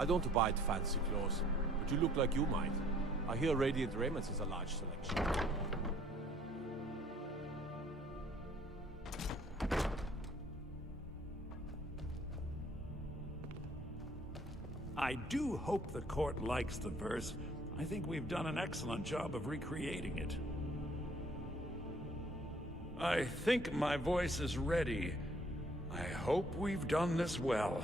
I don't abide fancy clothes, but you look like you might. I hear Radiant Raiments is a large selection. I do hope the court likes the verse. I think we've done an excellent job of recreating it. I think my voice is ready. I hope we've done this well.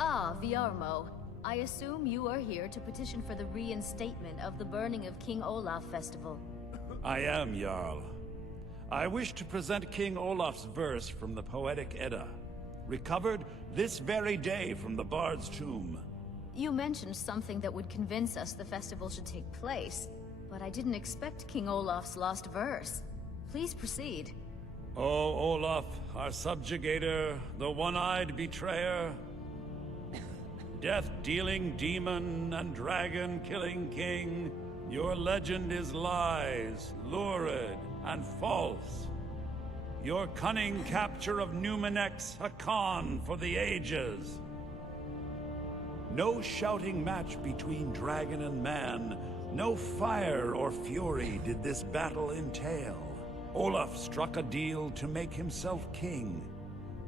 Ah, Viarmo. I assume you are here to petition for the reinstatement of the burning of King Olaf Festival. I am, Jarl. I wish to present King Olaf's verse from the Poetic Edda, recovered this very day from the Bard's tomb. You mentioned something that would convince us the festival should take place, but I didn't expect King Olaf's lost verse. Please proceed. O Olaf, our subjugator, the one-eyed betrayer, death-dealing demon and dragon-killing king, your legend is lies, lurid, and false. Your cunning capture of Numenex, a con for the ages. No shouting match between dragon and man, no fire or fury did this battle entail. Olaf struck a deal to make himself king.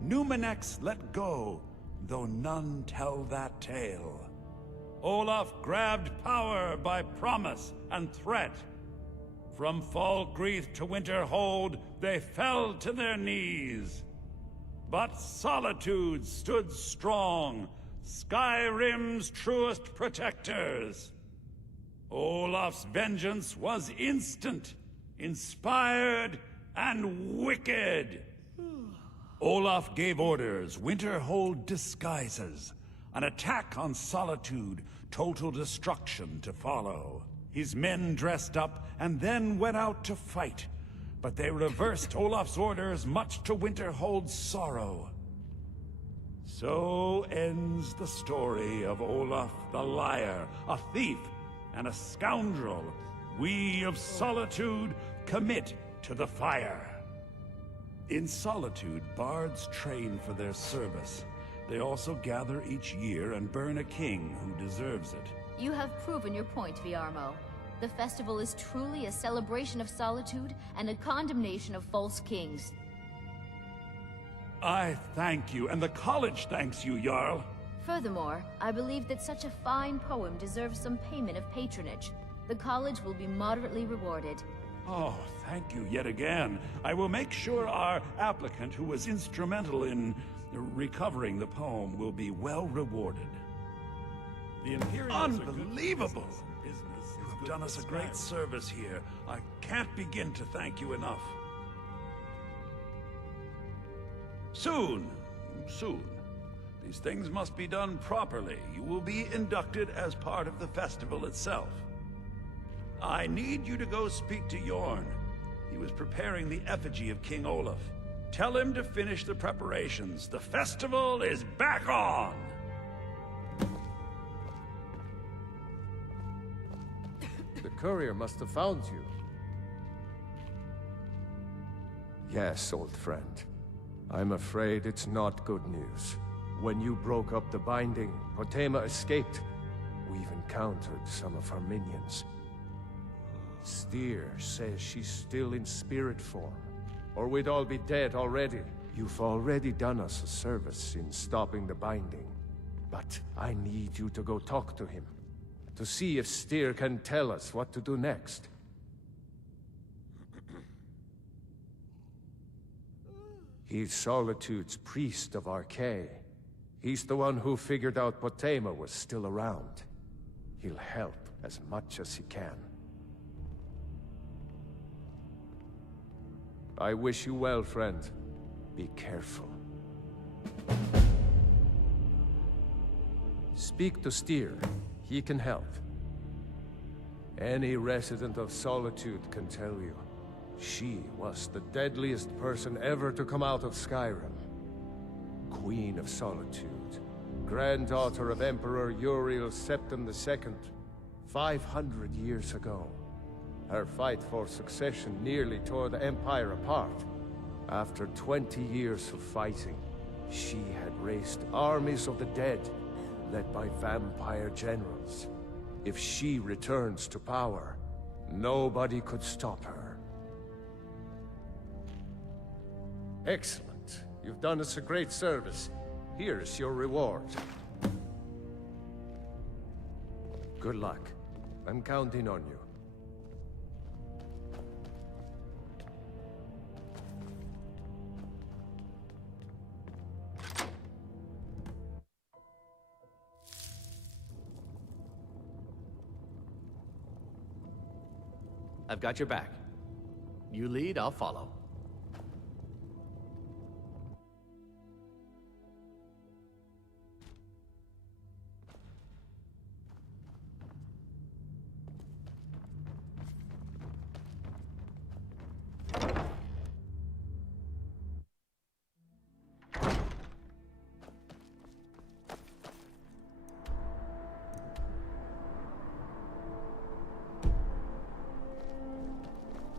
Numenex let go, though none tell that tale. Olaf grabbed power by promise and threat. From Falkreath to Winterhold, they fell to their knees. But Solitude stood strong, Skyrim's truest protectors. Olaf's vengeance was instant, inspired, and wicked. Olaf gave orders, Winterhold disguises, an attack on Solitude, total destruction to follow. His men dressed up and then went out to fight, but they reversed Olaf's orders, much to Winterhold's sorrow. So ends the story of Olaf the liar, a thief and a scoundrel we of Solitude commit to the fire. In Solitude, bards train for their service. They also gather each year and burn a king who deserves it. You have proven your point, Viarmo. The festival is truly a celebration of solitude and a condemnation of false kings. I thank you, and the college thanks you, Jarl. Furthermore, I believe that such a fine poem deserves some payment of patronage. The college will be moderately rewarded. Oh, thank you yet again. I will make sure our applicant, who was instrumental in recovering the poem, will be well rewarded. The Imperial Unbelievable! You've done us a great service here. I can't begin to thank you enough. Soon. These things must be done properly. You will be inducted as part of the festival itself. I need you to go speak to Yorn. He was preparing the effigy of King Olaf. Tell him to finish the preparations. The festival is back on! The courier must have found you. Yes, old friend. I'm afraid it's not good news. When you broke up the binding, Potema escaped. We've encountered some of her minions. Styr says she's still in spirit form, or we'd all be dead already. You've already done us a service in stopping the binding, but I need you to go talk to him, to see if Styr can tell us what to do next. He's Solitude's priest of Archay. He's the one who figured out Potema was still around. He'll help as much as he can. I wish you well, friend. Be careful. Speak to Steer. He can help. Any resident of Solitude can tell you. She was the deadliest person ever to come out of Skyrim. Queen of Solitude. Granddaughter of Emperor Uriel Septim II. 500 years ago. Her fight for succession nearly tore the Empire apart. After 20 years of fighting, she had raised armies of the dead, led by vampire generals. If she returns to power, nobody could stop her. Excellent. You've done us a great service. Here's your reward. Good luck. I'm counting on you. I've got your back. You lead, I'll follow.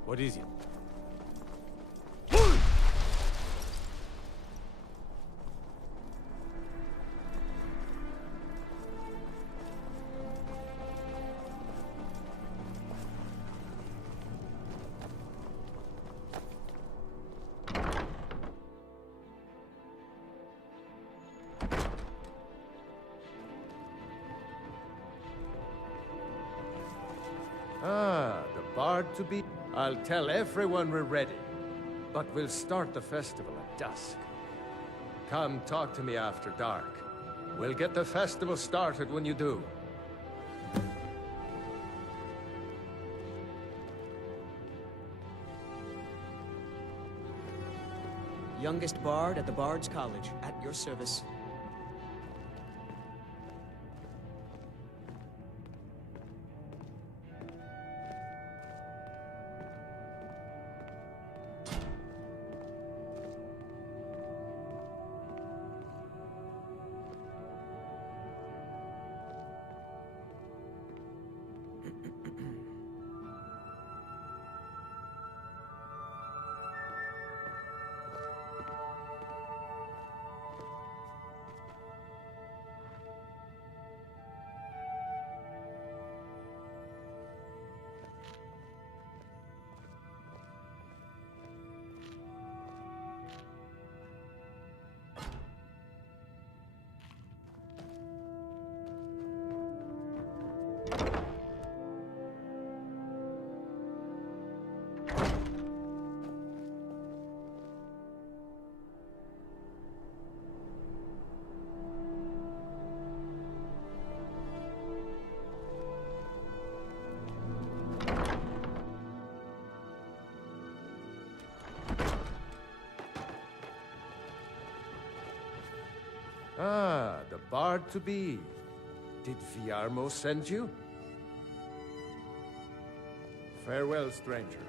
What is it? Ah, the bard to be... I'll tell everyone we're ready, but we'll start the festival at dusk. Come talk to me after dark. We'll get the festival started when you do. Youngest bard at the Bard's College, at your service. Ah, the bard to be. Did Viarmo send you? Farewell, stranger.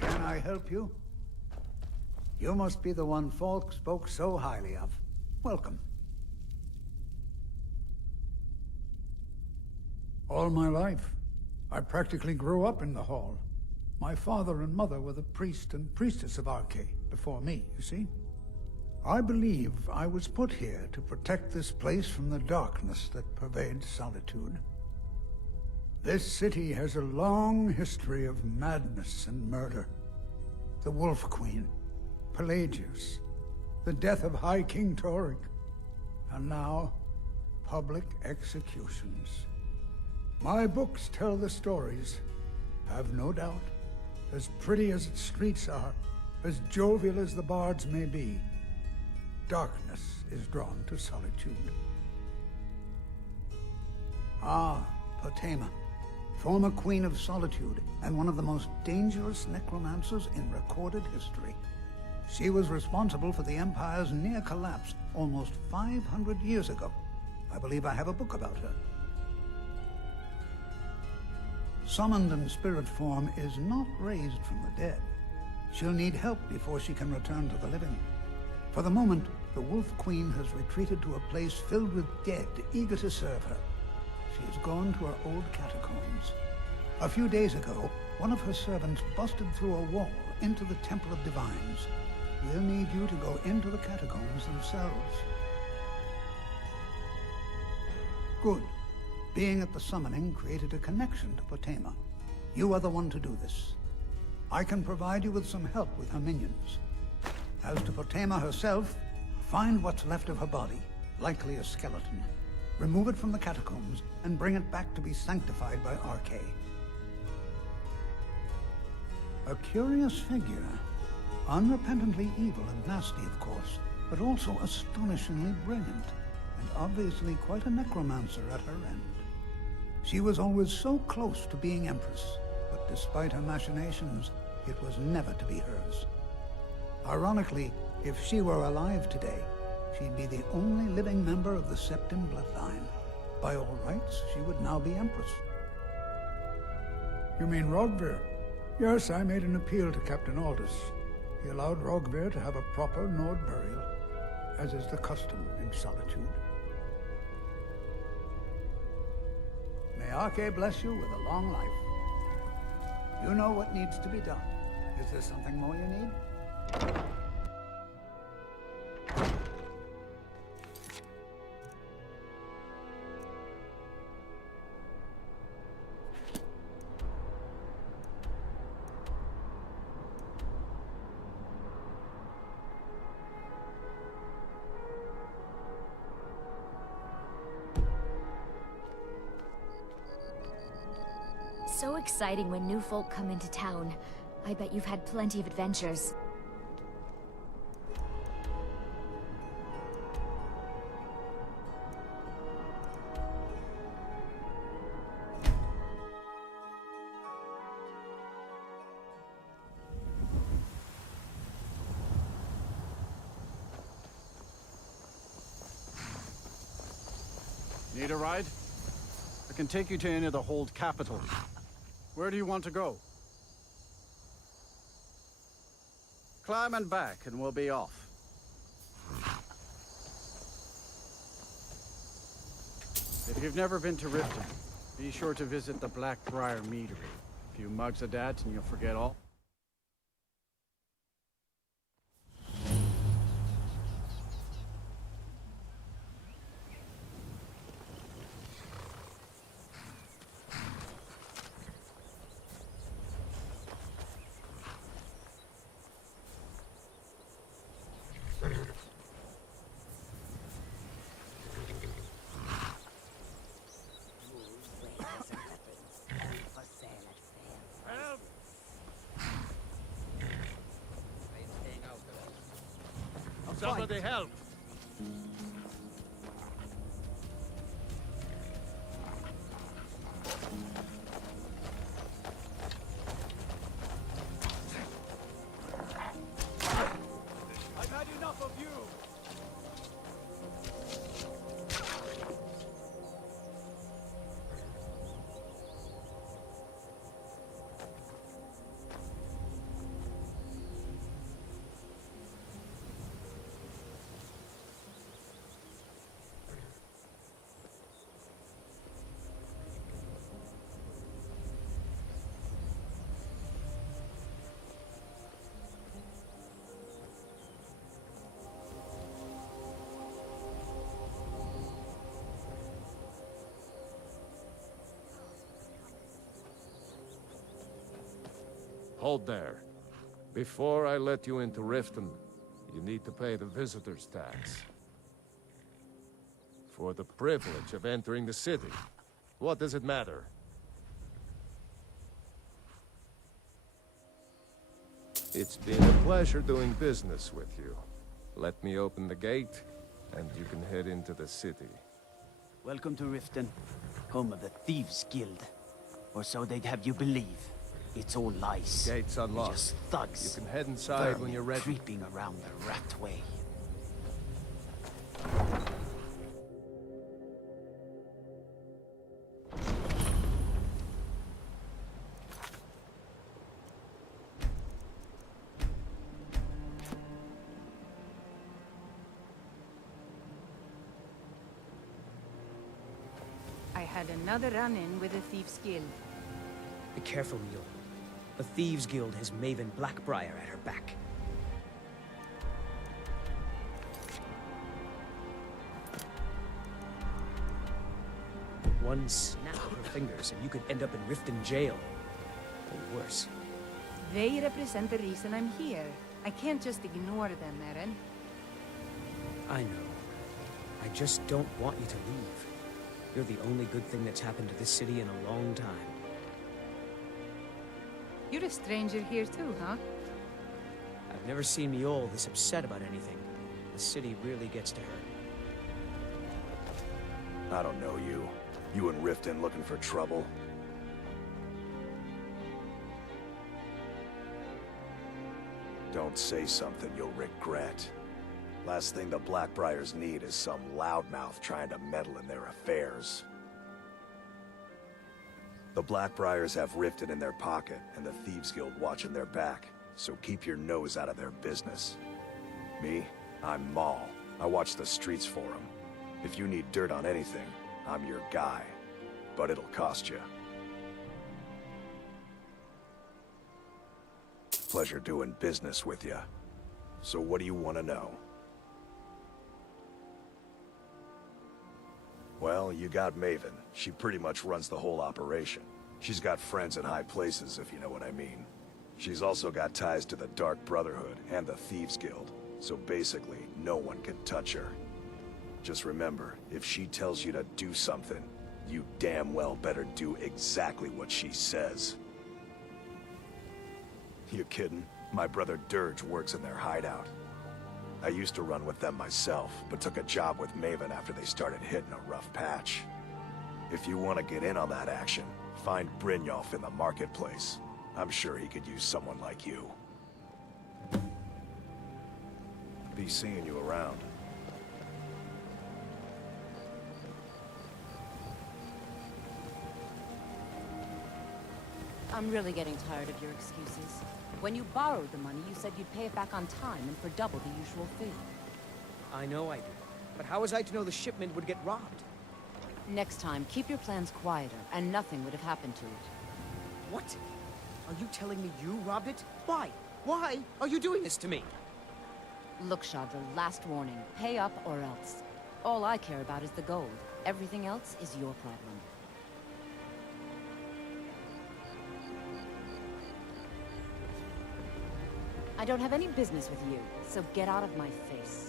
Can I help you? You must be the one Falk spoke so highly of. Welcome. All my life, I practically grew up in the hall. My father and mother were the priest and priestess of Arche before me, you see. I believe I was put here to protect this place from the darkness that pervades Solitude. This city has a long history of madness and murder. The Wolf Queen, Pelagius, the death of High King Toric, and now, public executions. My books tell the stories, have no doubt. As pretty as its streets are, as jovial as the bards may be, darkness is drawn to solitude. Ah, Potema, former Queen of Solitude, and one of the most dangerous necromancers in recorded history. She was responsible for the Empire's near collapse almost 500 years ago. I believe I have a book about her. Summoned in spirit form is not raised from the dead. She'll need help before she can return to the living. For the moment, the Wolf Queen has retreated to a place filled with dead, eager to serve her. She has gone to her old catacombs. A few days ago, one of her servants busted through a wall into the Temple of Divines. We'll need you to go into the catacombs themselves. Good. Being at the summoning created a connection to Potema. You are the one to do this. I can provide you with some help with her minions. As to Potema herself, find what's left of her body, likely a skeleton. Remove it from the catacombs and bring it back to be sanctified by Arche. A curious figure. Unrepentantly evil and nasty, of course, but also astonishingly brilliant, and obviously quite a necromancer at her end. She was always so close to being Empress, but despite her machinations, it was never to be hers. Ironically, if she were alive today, she'd be the only living member of the Septim bloodline. By all rights, she would now be Empress. You mean Rogvir? Yes, I made an appeal to Captain Aldous. He allowed Rogvir to have a proper Nord burial, as is the custom in Solitude. May Arche bless you with a long life. You know what needs to be done. Is there something more you need? So exciting when new folk come into town. I bet you've had plenty of adventures. Need a ride? I can take you to any of the hold capitals. Where do you want to go? Climb and back, and we'll be off. If you've never been to Riften, be sure to visit the Blackbriar Meadery. A few mugs of that, and you'll forget all. Somebody help! I've had enough of you! Hold there. Before I let you into Riften, you need to pay the visitor's tax. For the privilege of entering the city. What does it matter? It's been a pleasure doing business with you. Let me open the gate, and you can head into the city. Welcome to Riften, home of the Thieves' Guild. Or so they'd have you believe. It's all lies. Gate's unlocked. Just thugs. You can head inside when you're ready. Creeping around the rat way. I had another run-in with the Thieves' Guild. Be careful, Mule. The Thieves' Guild has Maven Blackbriar at her back. One snap of her fingers and you could end up in Riften jail. Or worse. They represent the reason I'm here. I can't just ignore them, Eren. I know. I just don't want you to leave. You're the only good thing that's happened to this city in a long time. You're a stranger here too, huh? I've never seen Mule this upset about anything. The city really gets to her. I don't know you. You in Riften looking for trouble? Don't say something you'll regret. Last thing the Blackbriars need is some loudmouth trying to meddle in their affairs. The Blackbriars have Riften in their pocket, and the Thieves Guild watching their back, so keep your nose out of their business. Me? I'm Maul. I watch the streets for them. If you need dirt on anything, I'm your guy. But it'll cost you. Pleasure doing business with you. So what do you want to know? Well, you got Maven. She pretty much runs the whole operation. She's got friends in high places, if you know what I mean. She's also got ties to the Dark Brotherhood and the Thieves Guild, so basically, no one can touch her. Just remember, if she tells you to do something, you damn well better do exactly what she says. You kidding? My brother Dirge works in their hideout. I used to run with them myself, but took a job with Maven after they started hitting a rough patch. If you want to get in on that action, find Brynjolf in the marketplace. I'm sure he could use someone like you. Be seeing you around. I'm really getting tired of your excuses. When you borrowed the money, you said you'd pay it back on time and for double the usual fee. I know I did. But how was I to know the shipment would get robbed? Next time, keep your plans quieter, and nothing would have happened to it. What? Are you telling me you robbed it? Why? Why are you doing this to me? Look, Shadra, last warning. Pay up or else. All I care about is the gold. Everything else is your problem. I don't have any business with you, so get out of my face.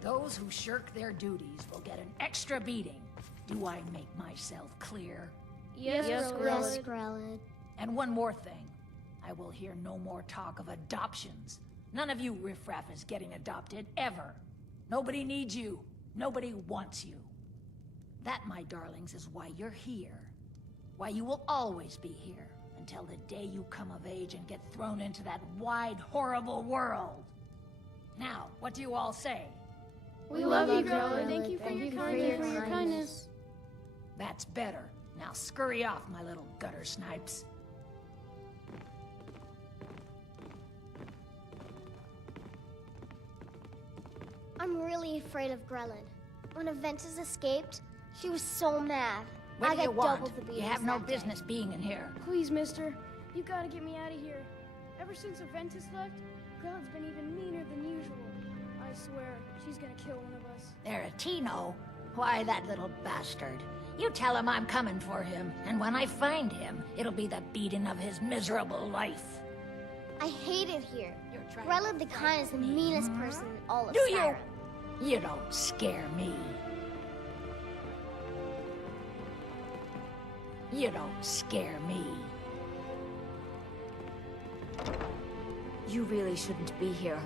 Those who shirk their duties will get an extra beating. Do I make myself clear? Yes, Grelid. And one more thing. I will hear no more talk of adoptions. None of you riffraff is getting adopted, ever. Nobody needs you. Nobody wants you. That, my darlings, is why you're here. Why you will always be here, until the day you come of age and get thrown into that wide, horrible world. Now, what do you all say? We love you, Grelid. Thank you for your kindness. That's better. Now scurry off, my little gutter snipes. I'm really afraid of Grelid. When Aventus escaped, She was so mad. What I do you got want? double the beatings You have no that day. business being in here. Please, mister. You gotta get me out of here. Ever since Aventus left, God's been even meaner than usual. I swear, she's gonna kill one of us. Tino? Why, that little bastard. You tell him I'm coming for him, and when I find him, it'll be the beating of his miserable life. I hate it here. Grella the Kind is the meanest person in all of Do Skyrim. You don't scare me. You don't scare me. You really shouldn't be here.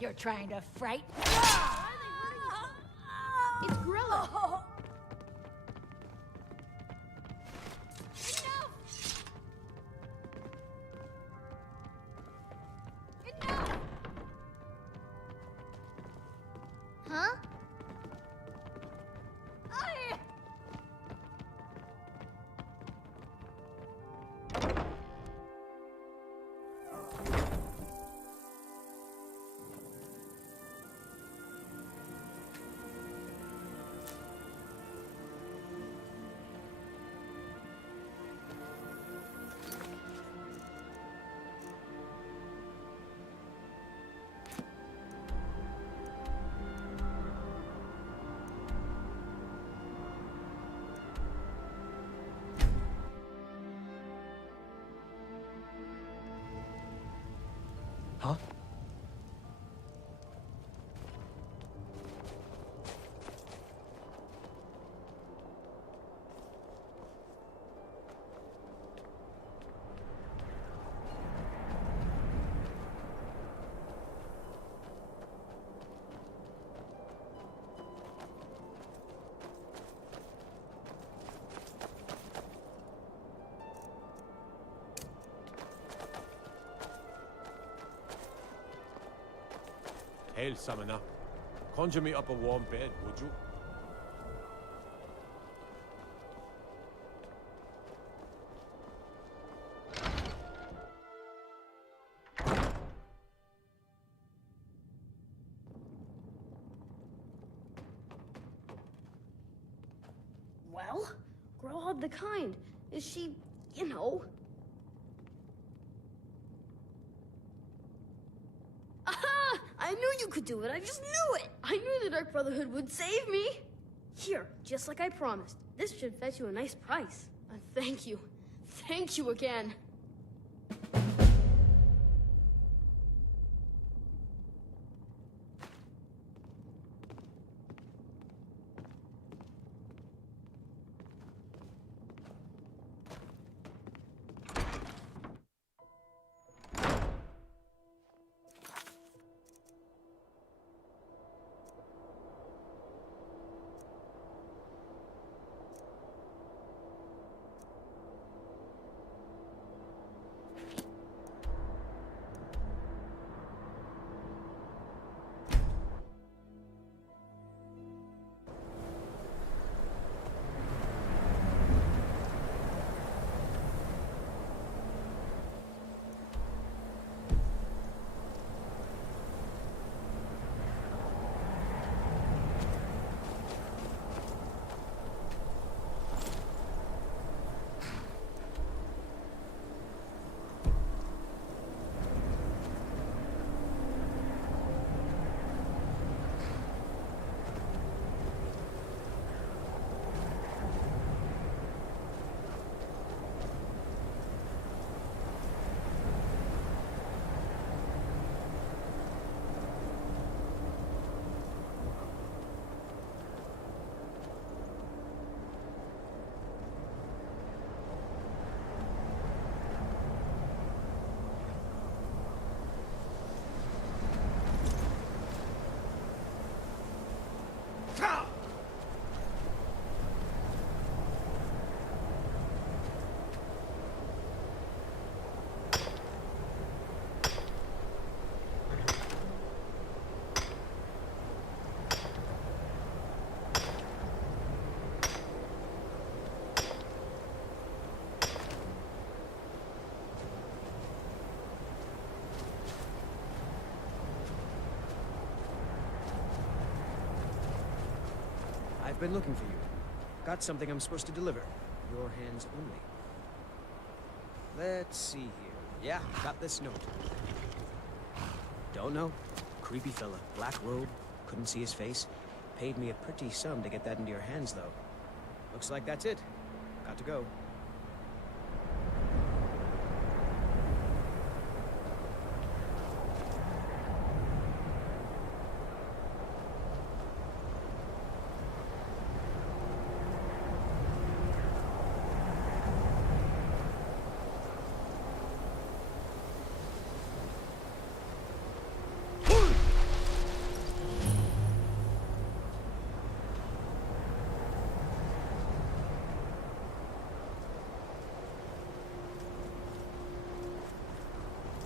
You're trying to frighten... It's Grella! Huh? Huh? Hail, Summoner. Conjure me up a warm bed, would you? Well, Grella the Kind. Is she, you know... Aha! I knew you could do it. I just knew it. I knew the Dark Brotherhood would save me. Here, just like I promised. This should fetch you a nice price. Thank you. Thank you again. I've been looking for you. Got something I'm supposed to deliver. Your hands only. Let's see here. Yeah, got this note. Don't know. Creepy fella. Black robe. Couldn't see his face. Paid me a pretty sum to get that into your hands, though. Looks like that's it. Got to go.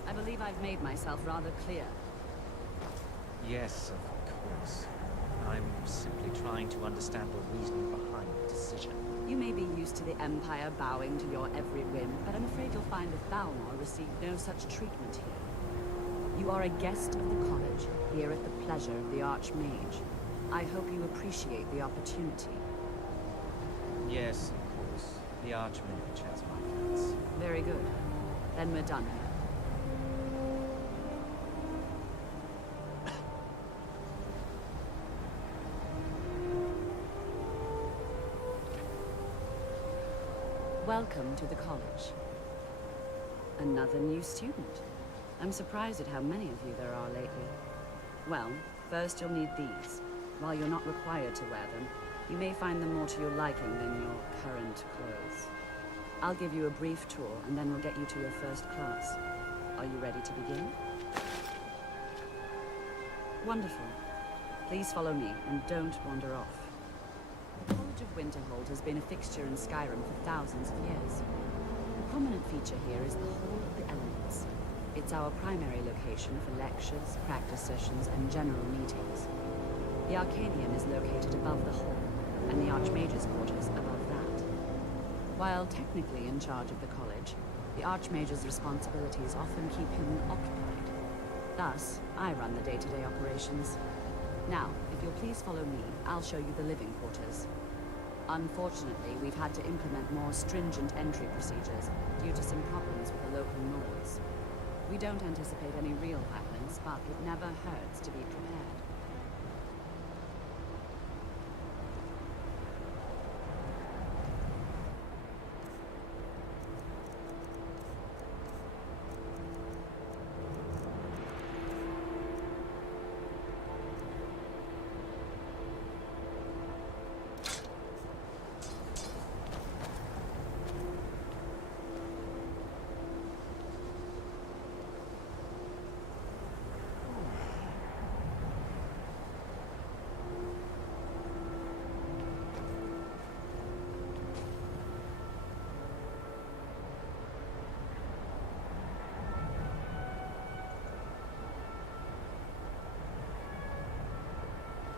I believe I've made myself rather clear. Yes, of course. I'm simply trying to understand the reasoning behind the decision. You may be used to the Empire bowing to your every whim, but I'm afraid you'll find that Balmor received no such treatment here. You are a guest of the college, here at the pleasure of the Archmage. I hope you appreciate the opportunity. Yes, of course. The Archmage has my thanks. Very good. Then we're done here. Welcome to the college. Another new student. I'm surprised at how many of you there are lately. Well, first you'll need these. While you're not required to wear them, you may find them more to your liking than your current clothes. I'll give you a brief tour, and then we'll get you to your first class. Are you ready to begin? Wonderful. Please follow me, and don't wander off. The College of Winterhold has been a fixture in Skyrim for thousands of years. The prominent feature here is the Hall of the Elements. It's our primary location for lectures, practice sessions, and general meetings. The Arcanium is located above the hall, and the Archmage's quarters above that. While technically in charge of the college, the Archmage's responsibilities often keep him occupied. Thus, I run the day-to-day operations. Now, if you'll please follow me, I'll show you the living quarters. Unfortunately, we've had to implement more stringent entry procedures due to some problems with the local lords. We don't anticipate any real violence, but it never hurts to be prepared.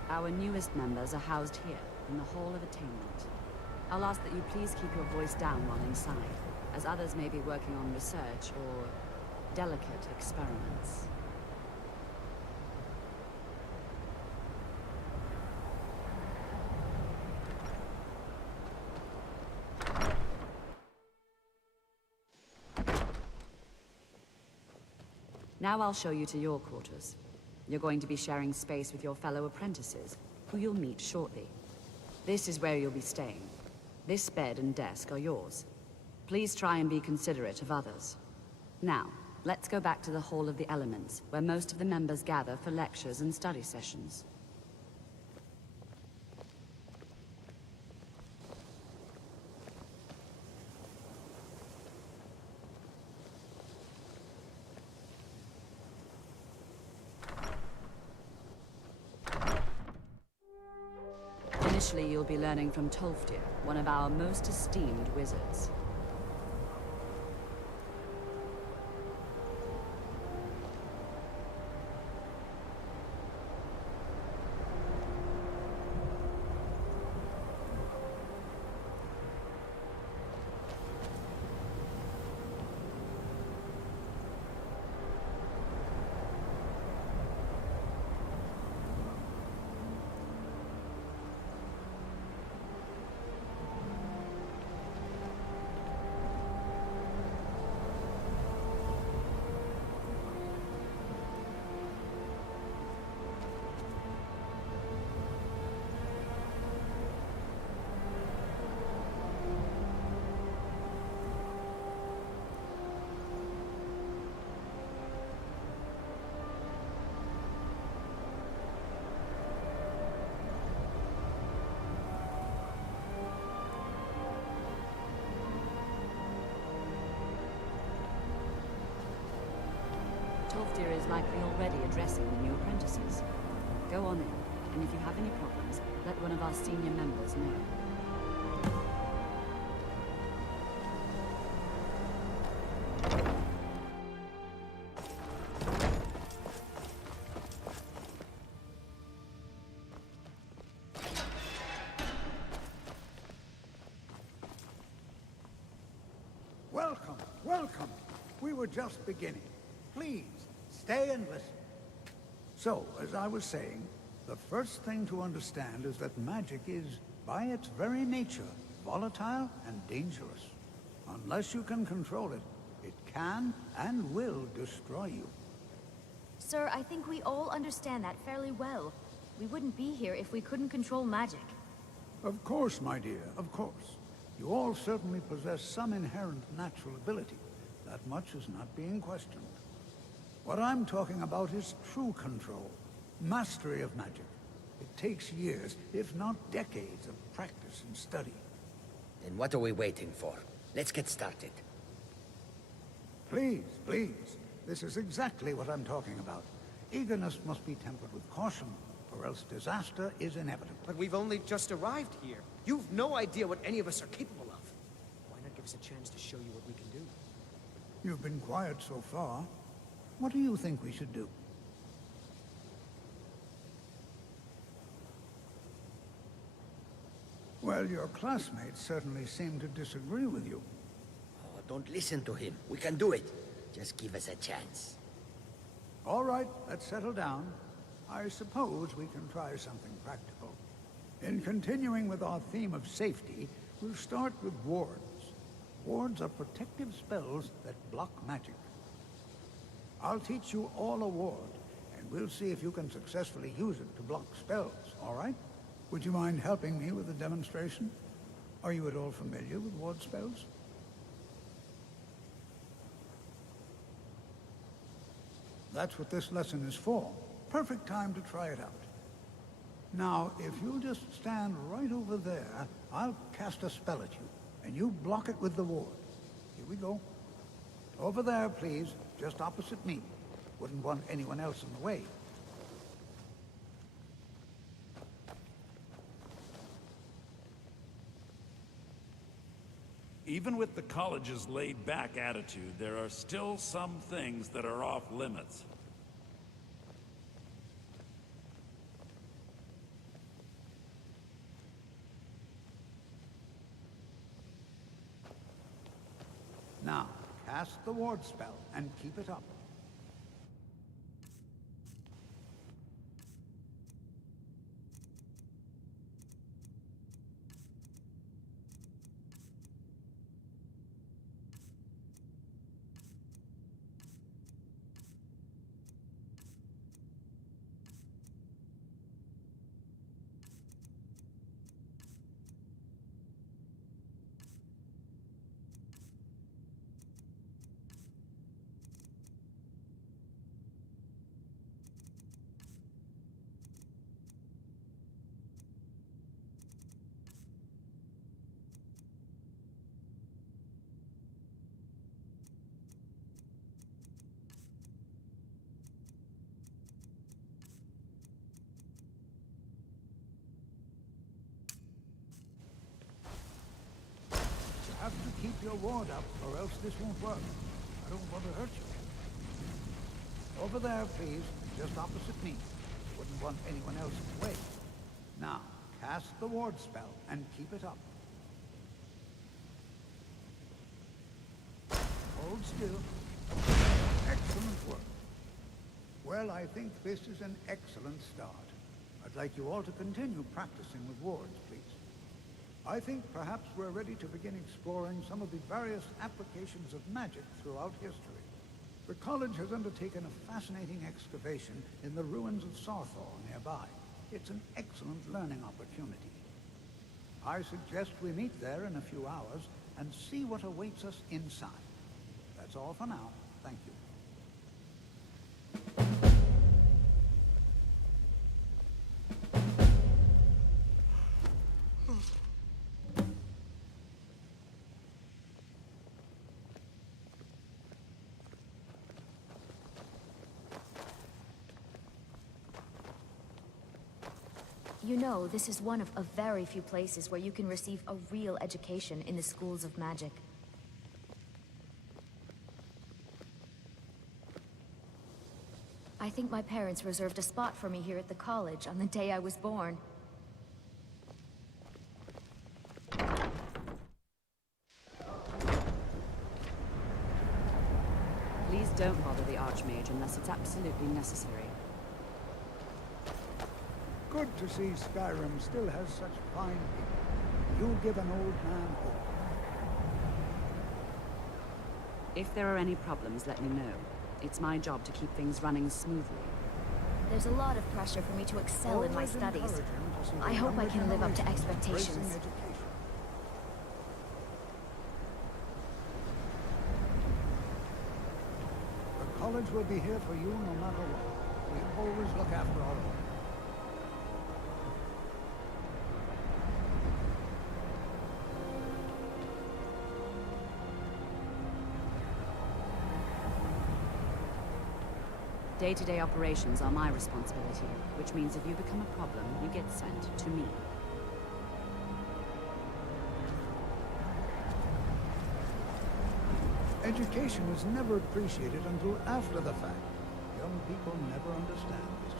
Our newest members are housed here, in the Hall of Attainment. I'll ask that you please keep your voice down while inside, as others may be working on research or delicate experiments. Now I'll show you to your quarters. You're going to be sharing space with your fellow apprentices, who you'll meet shortly. This is where you'll be staying. This bed and desk are yours. Please try and be considerate of others. Now, let's go back to the Hall of the Elements, where most of the members gather for lectures and study sessions. Initially, you'll be learning from Tolfdir, one of our most esteemed wizards. Ulfdir is likely already addressing the new apprentices. Go on in, and if you have any problems, let one of our senior members know. Welcome, welcome. We were just beginning. Please, stay and listen. So, as I was saying, the first thing to understand is that magic is, by its very nature, volatile and dangerous. Unless you can control it, it can and will destroy you. Sir, I think we all understand that fairly well. We wouldn't be here if we couldn't control magic. Of course, my dear, of course. You all certainly possess some inherent natural ability. That much is not being questioned. What I'm talking about is true control, mastery of magic. It takes years, if not decades, of practice and study. Then what are we waiting for? Let's get started. Please, please. This is exactly what I'm talking about. Eagerness must be tempered with caution, or else disaster is inevitable. But we've only just arrived here. You've no idea what any of us are capable of. Why not give us a chance to show you what we can do? You've been quiet so far. What do you think we should do? Well, your classmates certainly seem to disagree with you. Oh, don't listen to him. We can do it. Just give us a chance. All right, let's settle down. I suppose we can try something practical. In continuing with our theme of safety, we'll start with wards. Wards are protective spells that block magic. I'll teach you all a ward, and we'll see if you can successfully use it to block spells, all right? Would you mind helping me with the demonstration? Are you at all familiar with ward spells? That's what this lesson is for. Perfect time to try it out. Now, if you'll just stand right over there, I'll cast a spell at you, and you block it with the ward. Here we go. Over there, please, just opposite me. Wouldn't want anyone else in the way. Even with the college's laid-back attitude, there are still some things that are off limits. Now, cast the ward spell and keep it up. You have to keep your ward up, or else this won't work. I don't want to hurt you. Over there, please, just opposite me. Wouldn't want anyone else in the way. Now, cast the ward spell and keep it up. Hold still. Excellent work. Well, I think this is an excellent start. I'd like you all to continue practicing with wards, please. I think perhaps we're ready to begin exploring some of the various applications of magic throughout history. The college has undertaken a fascinating excavation in the ruins of Sarthor nearby. It's an excellent learning opportunity. I suggest we meet there in a few hours and see what awaits us inside. That's all for now. Thank you. You know, this is one of a very few places where you can receive a real education in the schools of magic. I think my parents reserved a spot for me here at the college on the day I was born. Please don't bother the Archmage unless it's absolutely necessary. Good to see Skyrim still has such fine people. You give an old man hope. If there are any problems, let me know. It's my job to keep things running smoothly. There's a lot of pressure for me to excel in my studies. I hope I can live up to expectations. The college will be here for you no matter what. We always look after our own. Day-to-day operations are my responsibility, which means if you become a problem, you get sent to me. Education is never appreciated until after the fact. Young people never understand this.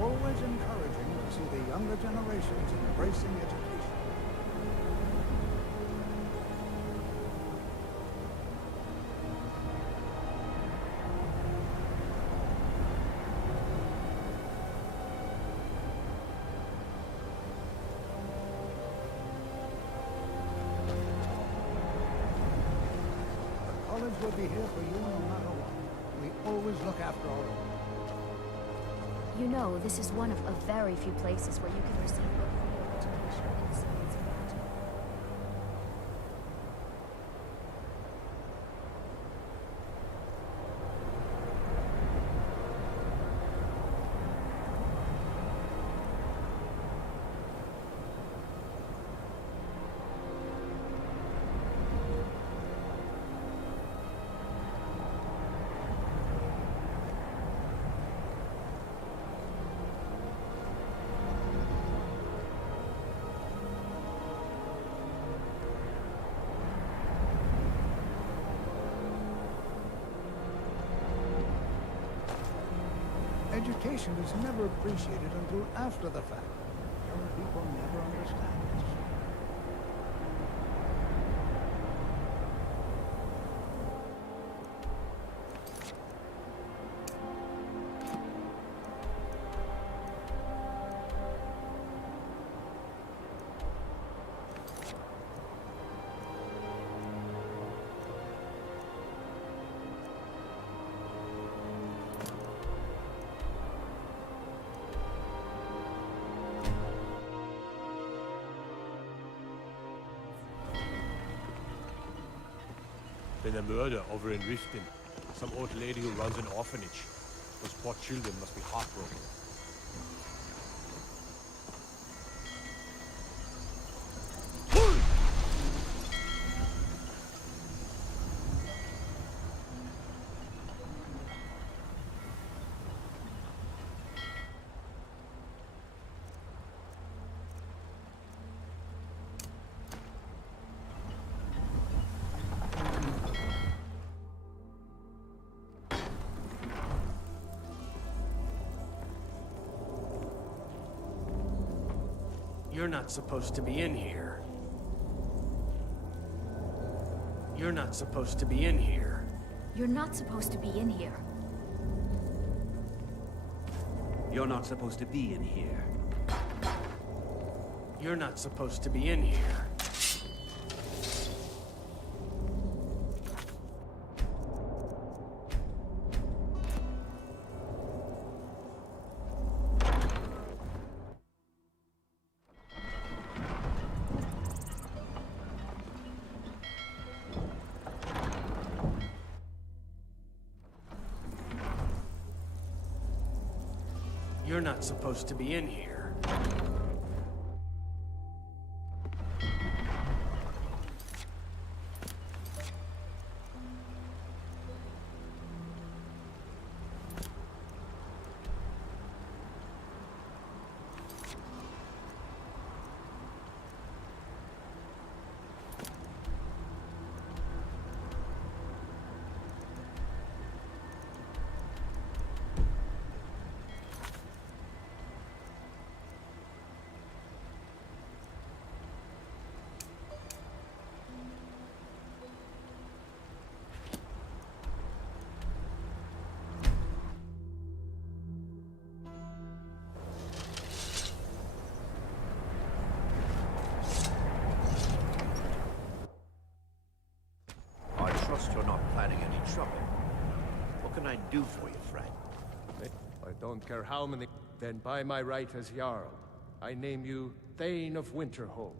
Always encouraging to see the younger generations embracing education. The college will be here for you no matter what. We always look after our own. You know, this is one of a very few places where you can receive a real education in the schools of magic. Education is never appreciated until after the fact. Young people never understand this. Been a murder over in Riften. Some old lady who runs an orphanage. Those poor children must be heartbroken. You're not supposed to be in here. You're not supposed to be in here. You're not supposed to be in here. You're not supposed to be in here. You're not supposed to be in here. You're not supposed to be in here. I trust you're not planning any trouble. What can I do for you, friend? I don't care how many... Then by my right as Jarl, I name you Thane of Winterhold.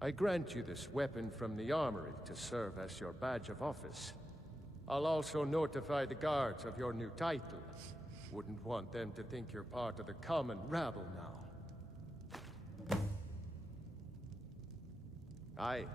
I grant you this weapon from the armory to serve as your badge of office. I'll also notify the guards of your new title. Wouldn't want them to think you're part of the common rabble now. Aye.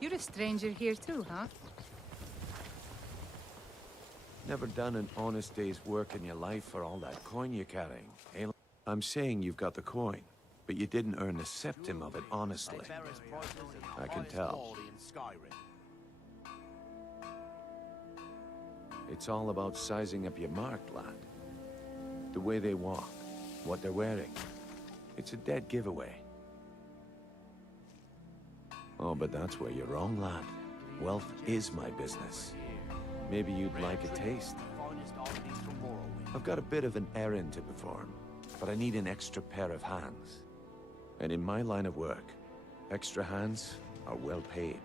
You're a stranger here too, huh? Never done an honest day's work in your life for all that coin you're carrying, eh? I'm saying you've got the coin, but you didn't earn a septim of it honestly. I can tell. It's all about sizing up your mark, lad. The way they walk, what they're wearing. It's a dead giveaway. Oh, but that's where you're wrong, lad. Wealth is my business. Maybe you'd like a taste. I've got a bit of an errand to perform, but I need an extra pair of hands. And in my line of work, extra hands are well paid.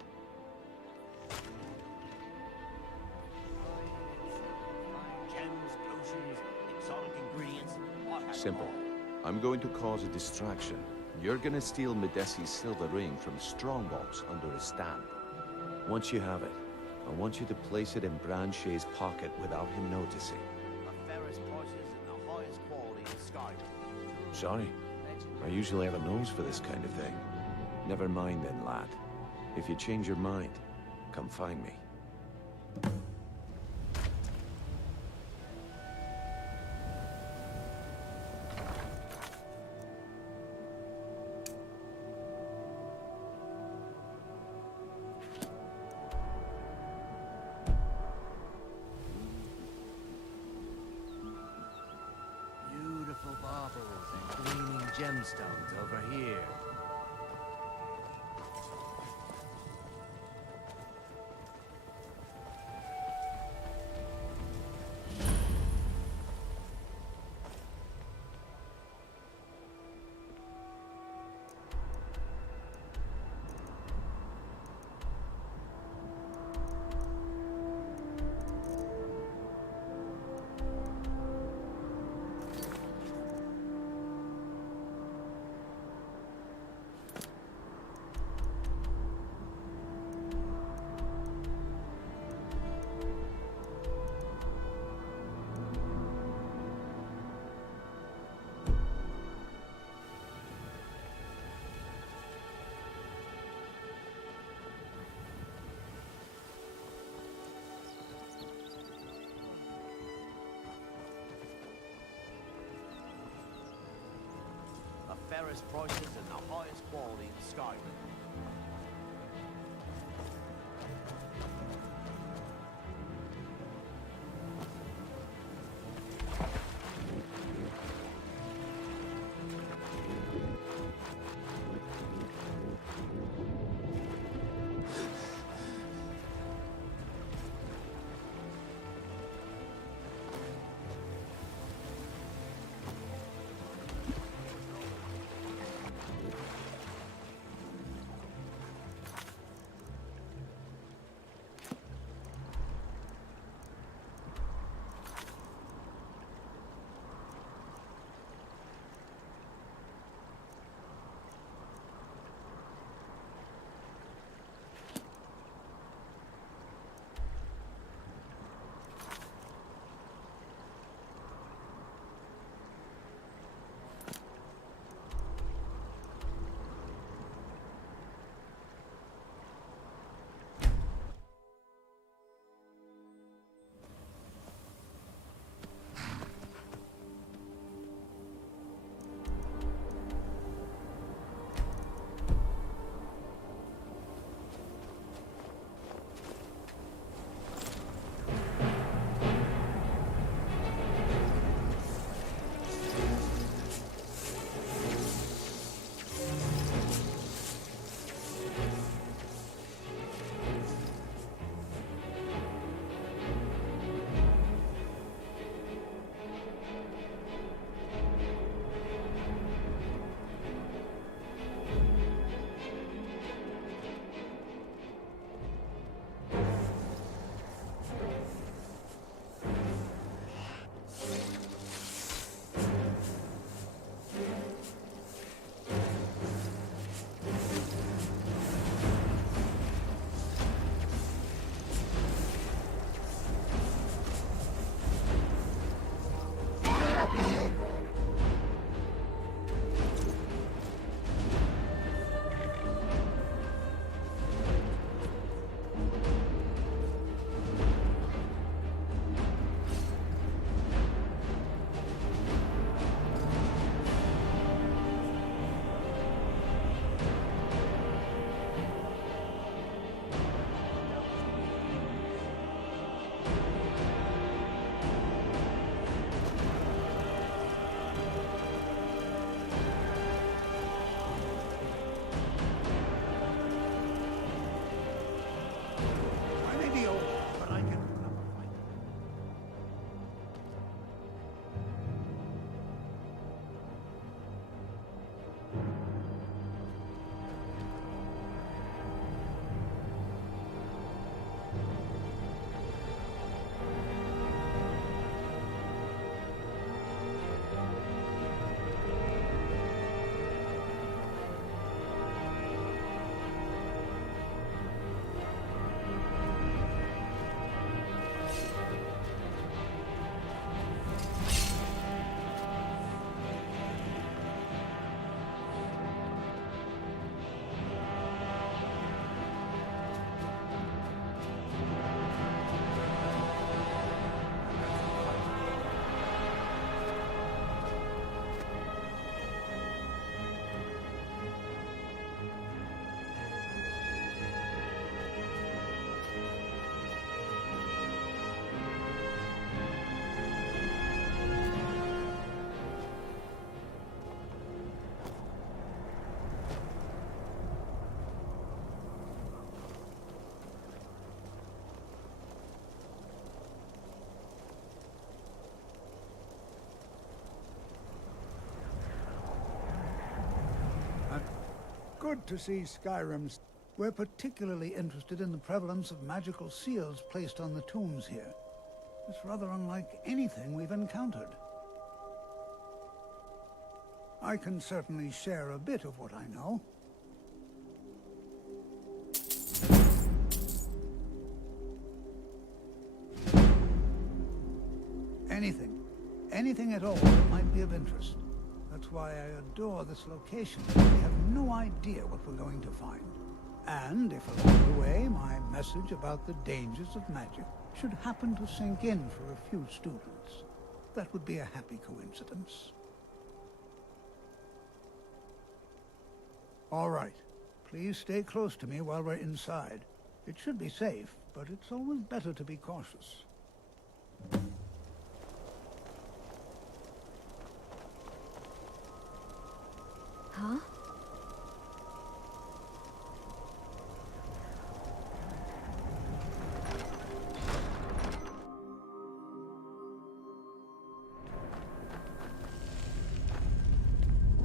Simple. I'm going to cause a distraction. You're gonna steal Medesi's silver ring from a strongbox under a stand. Once you have it, I want you to place it in Branche's pocket without him noticing. The fairest prices and the highest quality in Skyrim. Sorry. I usually have a nose for this kind of thing. Never mind then, lad. If you change your mind, come find me. Beautiful baubles and gleaming gemstones over here. fairest prices and the highest quality in Skyrim. Good to see Skyrim's. We're particularly interested in the prevalence of magical seals placed on the tombs here. It's rather unlike anything we've encountered. I can certainly share a bit of what I know. Anything at all that might be of interest. That's why I adore this location. We have no idea what we're going to find. And if along the way my message about the dangers of magic should happen to sink in for a few students, that would be a happy coincidence. All right. Please stay close to me while we're inside. It should be safe, but it's always better to be cautious. Huh?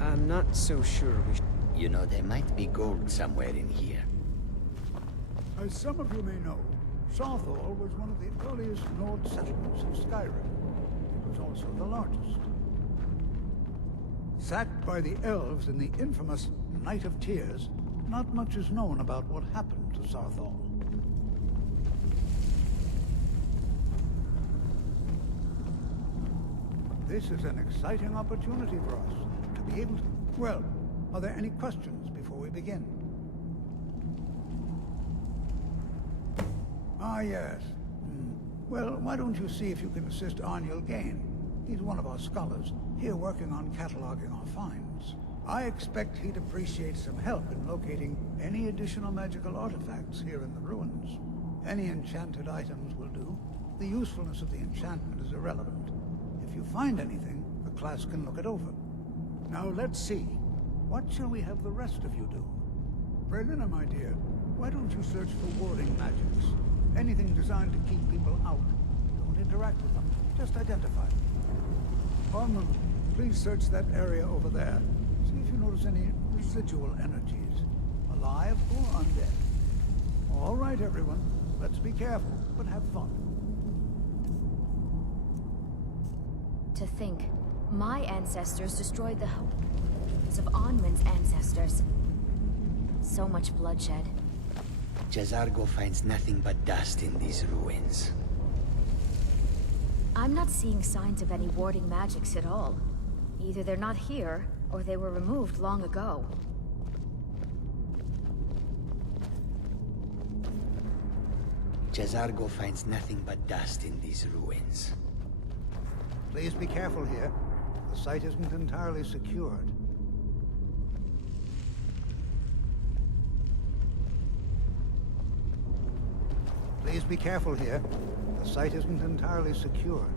I'm not so sure we You know, there might be gold somewhere in here. As some of you may know, Sarthal was one of the earliest Nord settlements of Skyrim. It was also the largest. Sacked by the elves in the infamous Night of Tears, not much is known about what happened to Sarthal. This is an exciting opportunity for us to be able to... Well, are there any questions before we begin? Ah, yes. Well, why don't you see if you can assist Arniel Gain? He's one of our scholars, here working on cataloging our finds. I expect he'd appreciate some help in locating any additional magical artifacts here in the ruins. Any enchanted items will do. The usefulness of the enchantment is irrelevant. If you find anything, the class can look it over. Now let's see. What shall we have the rest of you do? Brelina, my dear, why don't you search for warding magics? Anything designed to keep people out. Don't interact with them, just identify them. Ormond, please search that area over there. See if you notice any residual energies, alive or undead. All right, everyone. Let's be careful, but have fun. To think, my ancestors destroyed the homes of Onwin's ancestors. So much bloodshed. Jazargo finds nothing but dust in these ruins. I'm not seeing signs of any warding magics at all. Either they're not here, or they were removed long ago. Jazargo finds nothing but dust in these ruins. Please be careful here. The site isn't entirely secured. Please be careful here. The site isn't entirely secured.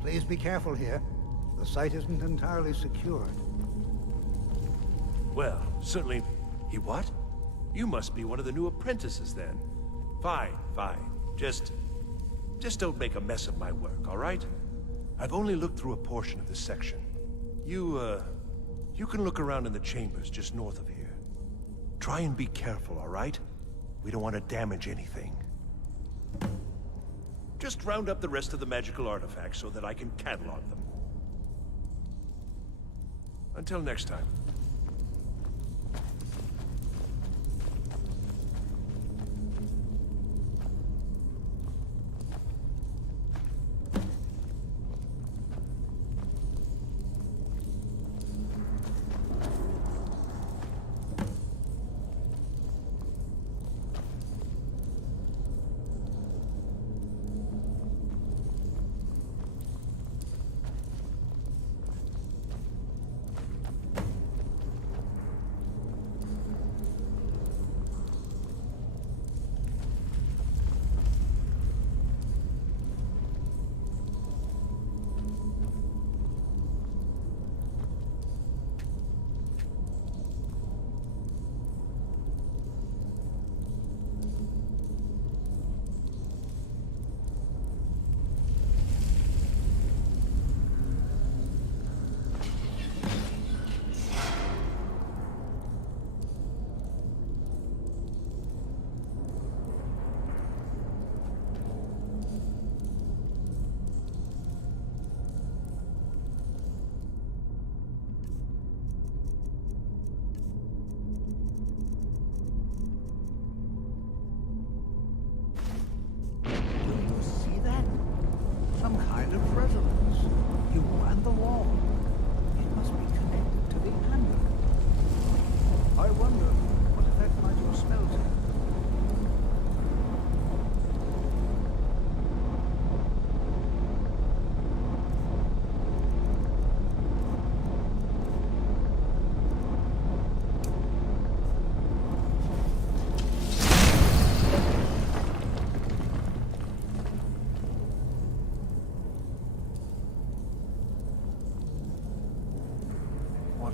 Please be careful here. The site isn't entirely secured. Well, certainly... He what? You must be one of the new apprentices then. Fine, fine. Just don't make a mess of my work, all right? I've only looked through a portion of this section. You can look around in the chambers just north of here. Try and be careful, all right? We don't want to damage anything. Just round up the rest of the magical artifacts so that I can catalog them. Until next time.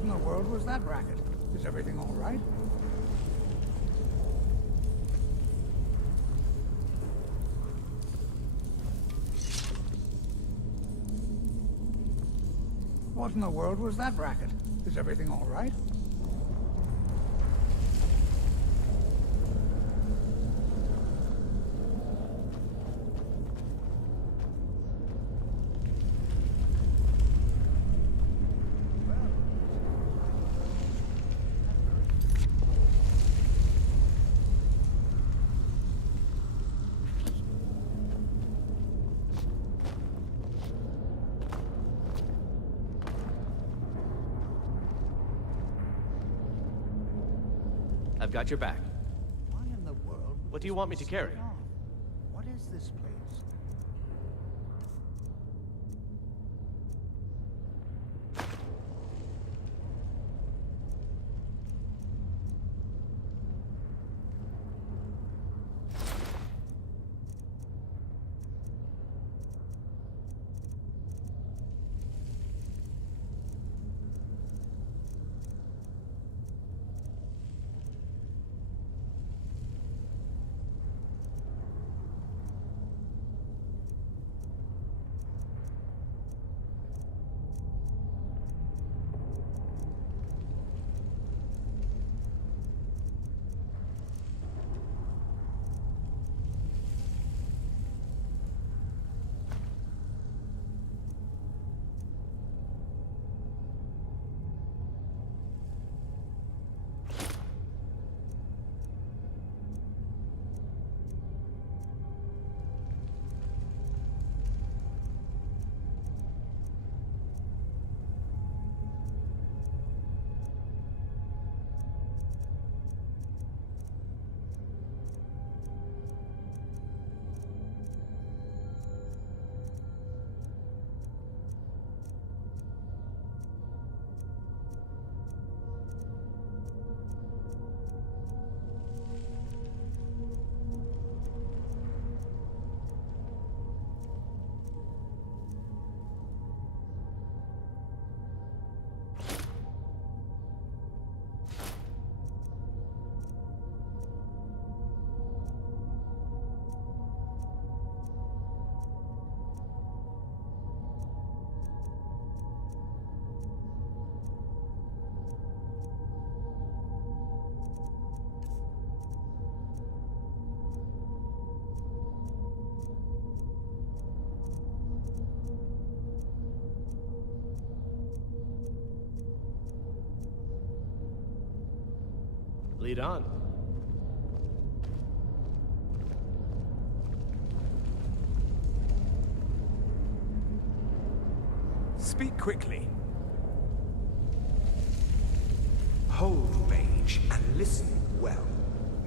What in the world was that racket? Is everything all right? What in the world was that racket? Is everything all right? I've got your back. Why in the world? What do you want me to carry? What is this place? Lead on. Speak quickly. Hold, mage, and listen well.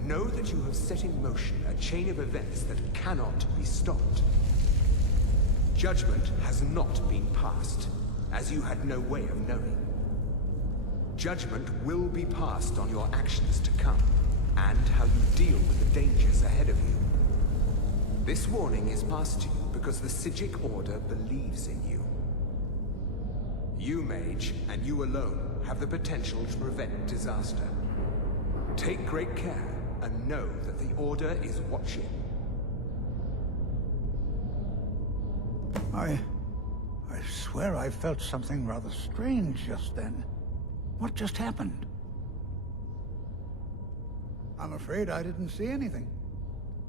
Know that you have set in motion a chain of events that cannot be stopped. Judgment has not been passed, as you had no way of knowing. Judgment will be passed on your actions to come, and how you deal with the dangers ahead of you. This warning is passed to you because the Psijic Order believes in you. You, mage, and you alone, have the potential to prevent disaster. Take great care, and know that the Order is watching. I swear I felt something rather strange just then. What just happened? I'm afraid I didn't see anything.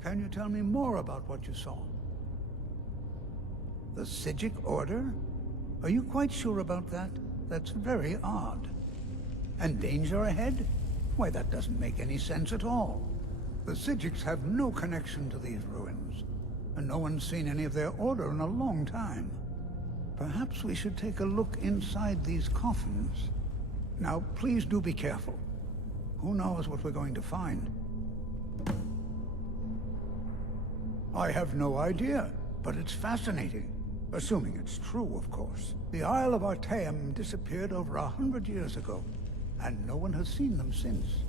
Can you tell me more about what you saw? The Psijic Order? Are you quite sure about that? That's very odd. And danger ahead? Why, that doesn't make any sense at all. The Psijics have no connection to these ruins, and no one's seen any of their order in a long time. Perhaps we should take a look inside these coffins. Now, please do be careful. Who knows what we're going to find? I have no idea, but it's fascinating. Assuming it's true, of course. The Isle of Artaeum disappeared over 100 years ago, and no one has seen them since.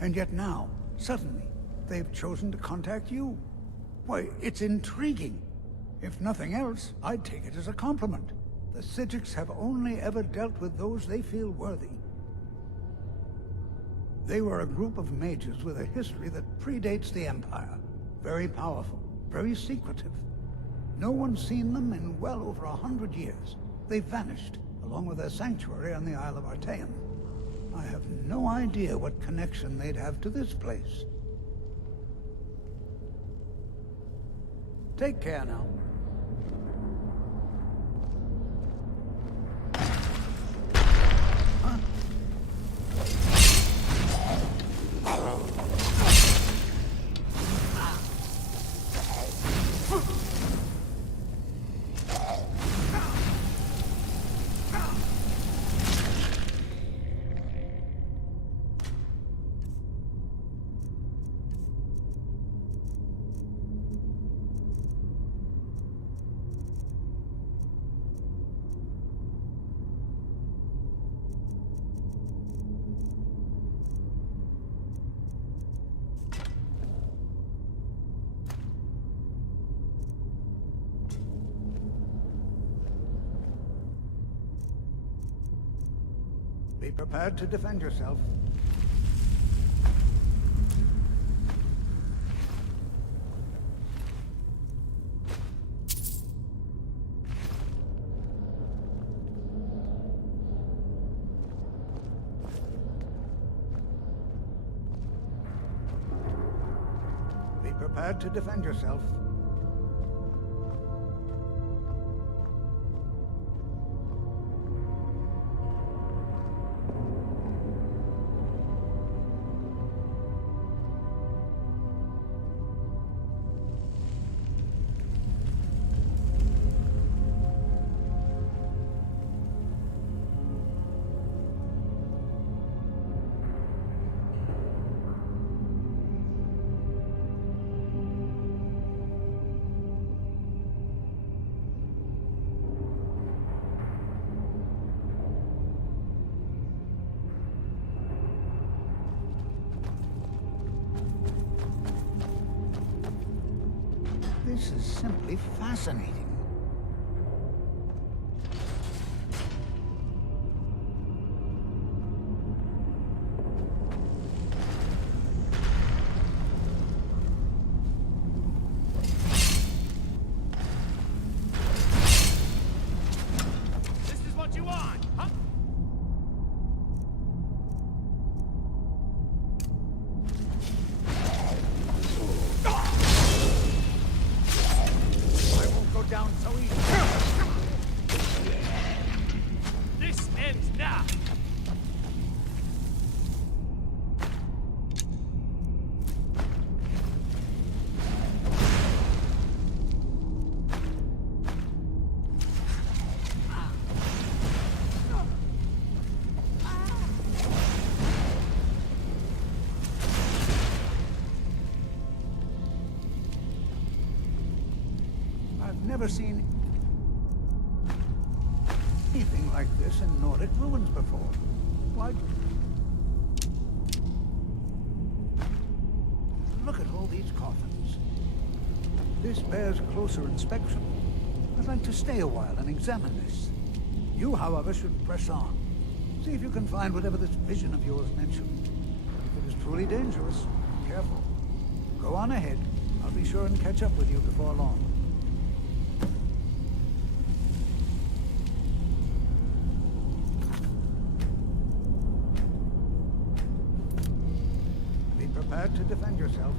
And yet now, suddenly, they've chosen to contact you. Why, it's intriguing. If nothing else, I'd take it as a compliment. The Psijics have only ever dealt with those they feel worthy, They were a group of mages with a history that predates the Empire. Very powerful, very secretive. No one's seen them in well over 100 years. They vanished, along with their sanctuary on the Isle of Artaeum. I have no idea what connection they'd have to this place. Take care now. Be prepared to defend yourself. Be prepared to defend yourself. This is simply fascinating. This is what you want, huh? Down so easy. This ends now. I've never seen anything like this in Nordic ruins before. Why? Look at all these coffins. This bears closer inspection. I'd like to stay a while and examine this. You, however, should press on. See if you can find whatever this vision of yours mentioned. If it is truly dangerous, be careful. Go on ahead. I'll be sure and catch up with you before long. Be prepared to defend yourself.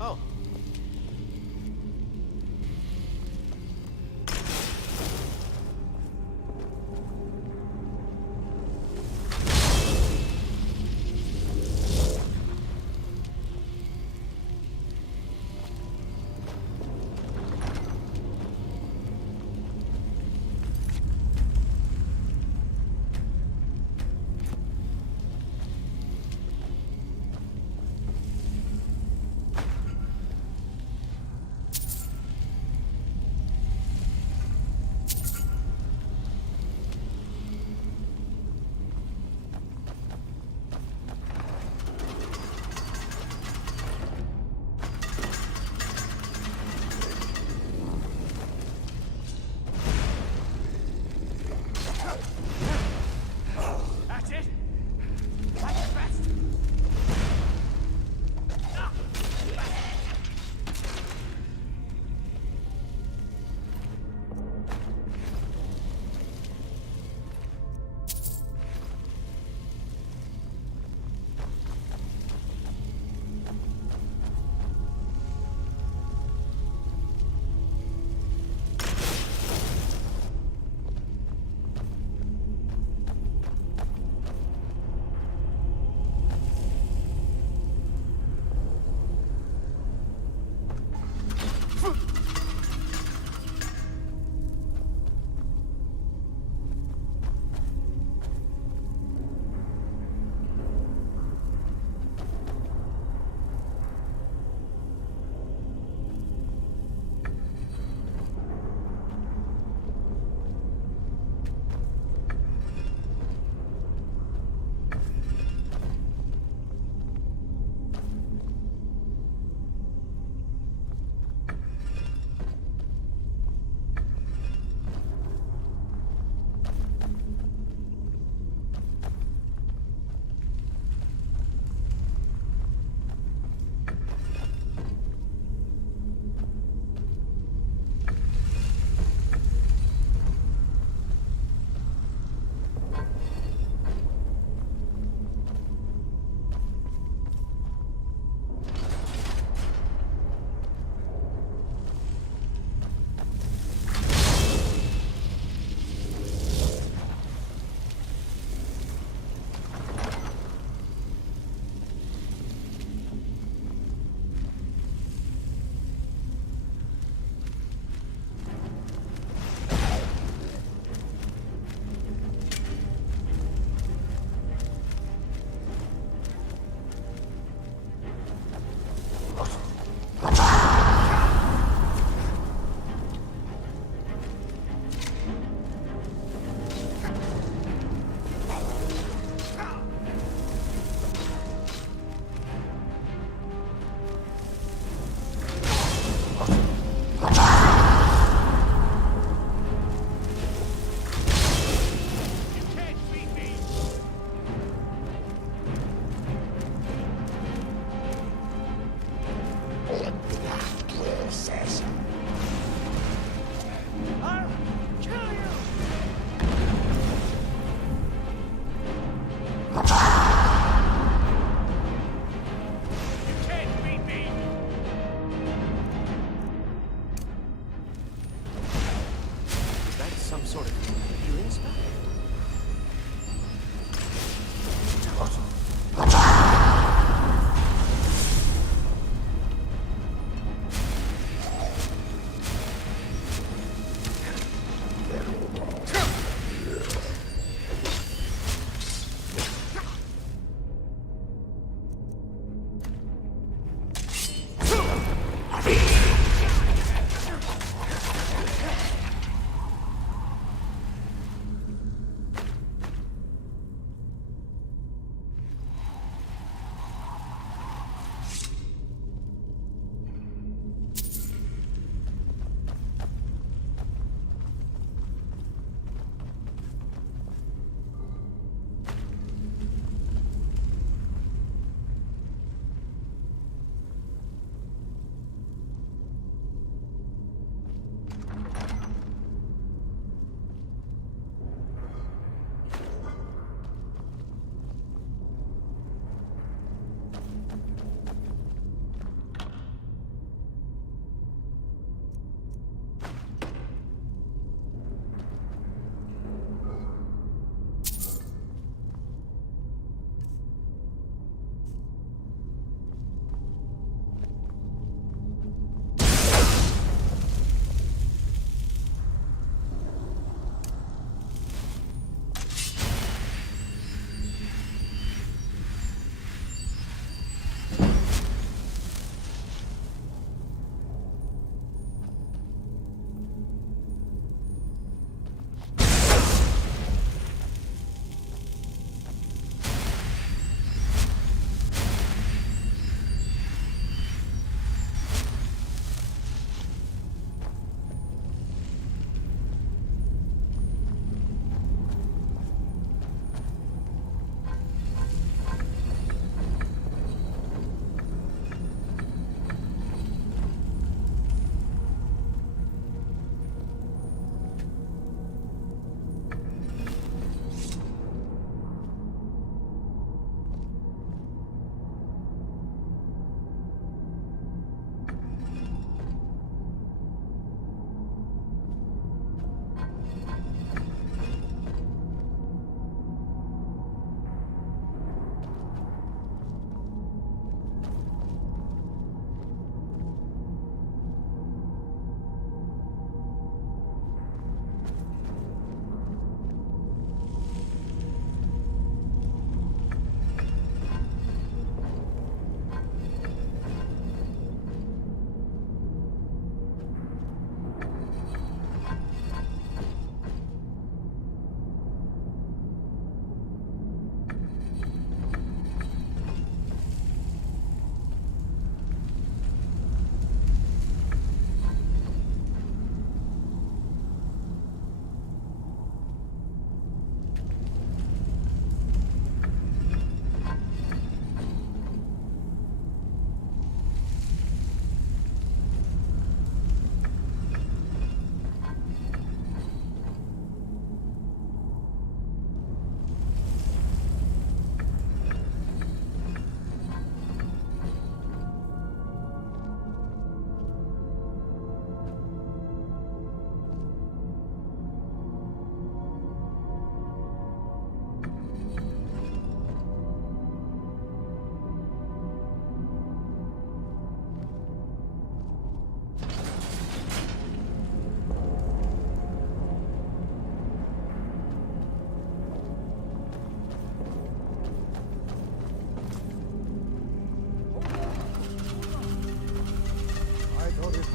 Oh. That's it. That's your best.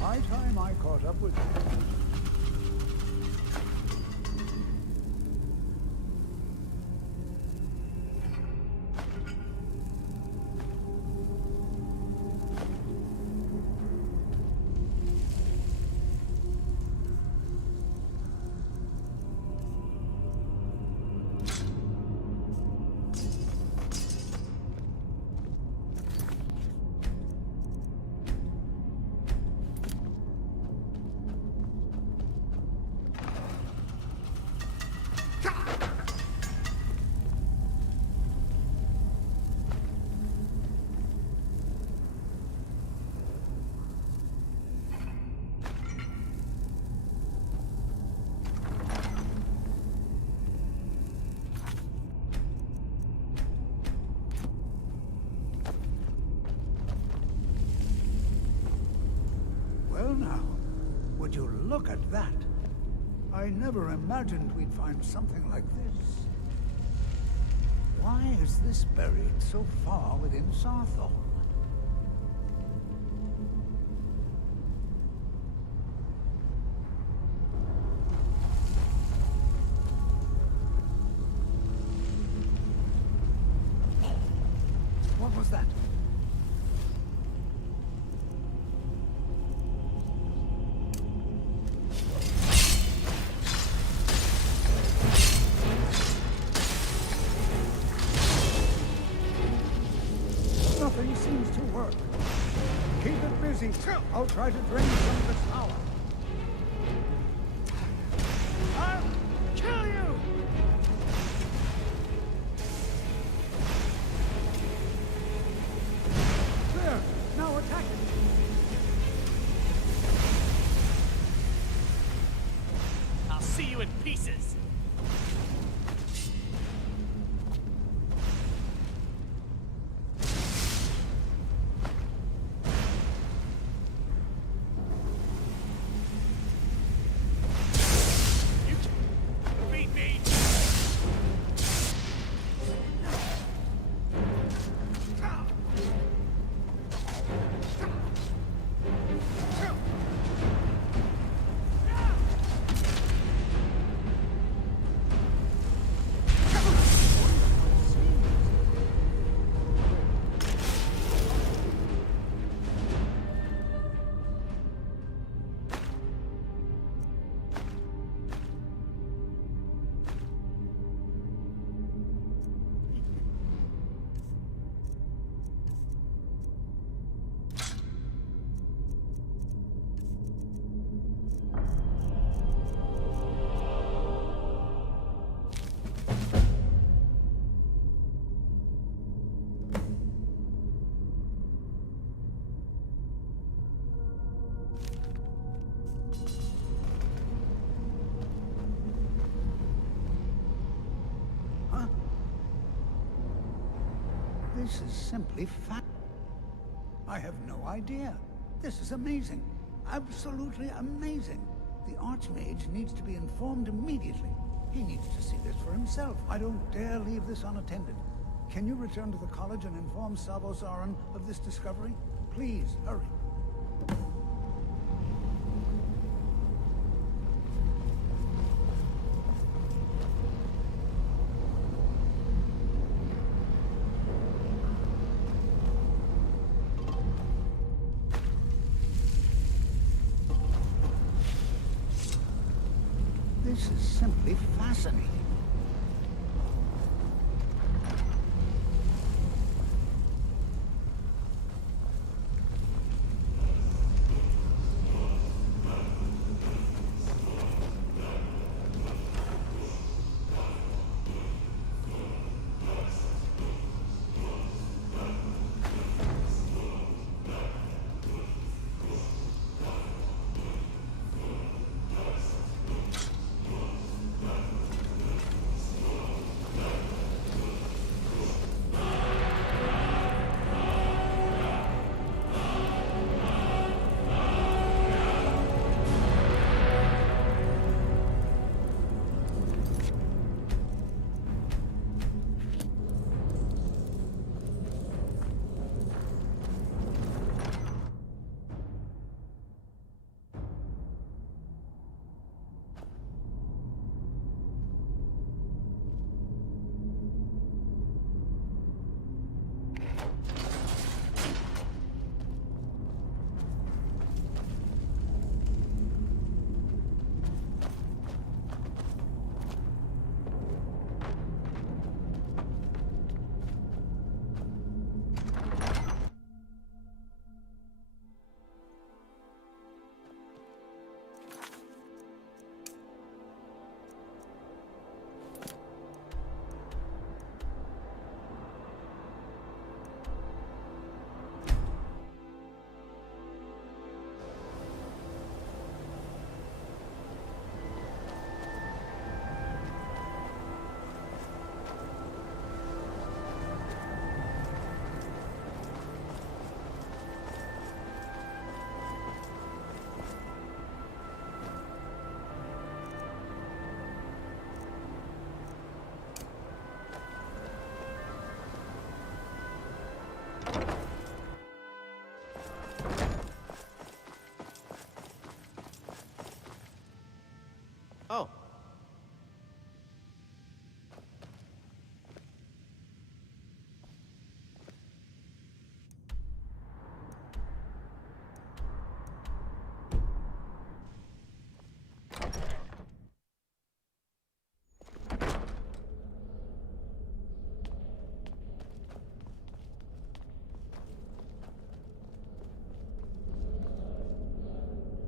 High time I caught up with you. Well now, would you look at that? I never imagined we'd find something like this. Why is this buried so far within Sarthol? What was that? Nothing seems to work. Keep it busy. I'll try to drain some of its power. I'll kill you! There! Now attack it! I'll see you in pieces! This is simply I have no idea. This is amazing. Absolutely amazing. The Archmage needs to be informed immediately. He needs to see this for himself. I don't dare leave this unattended. Can you return to the college and inform Savos Aran of this discovery? Please, hurry. This is simply fascinating.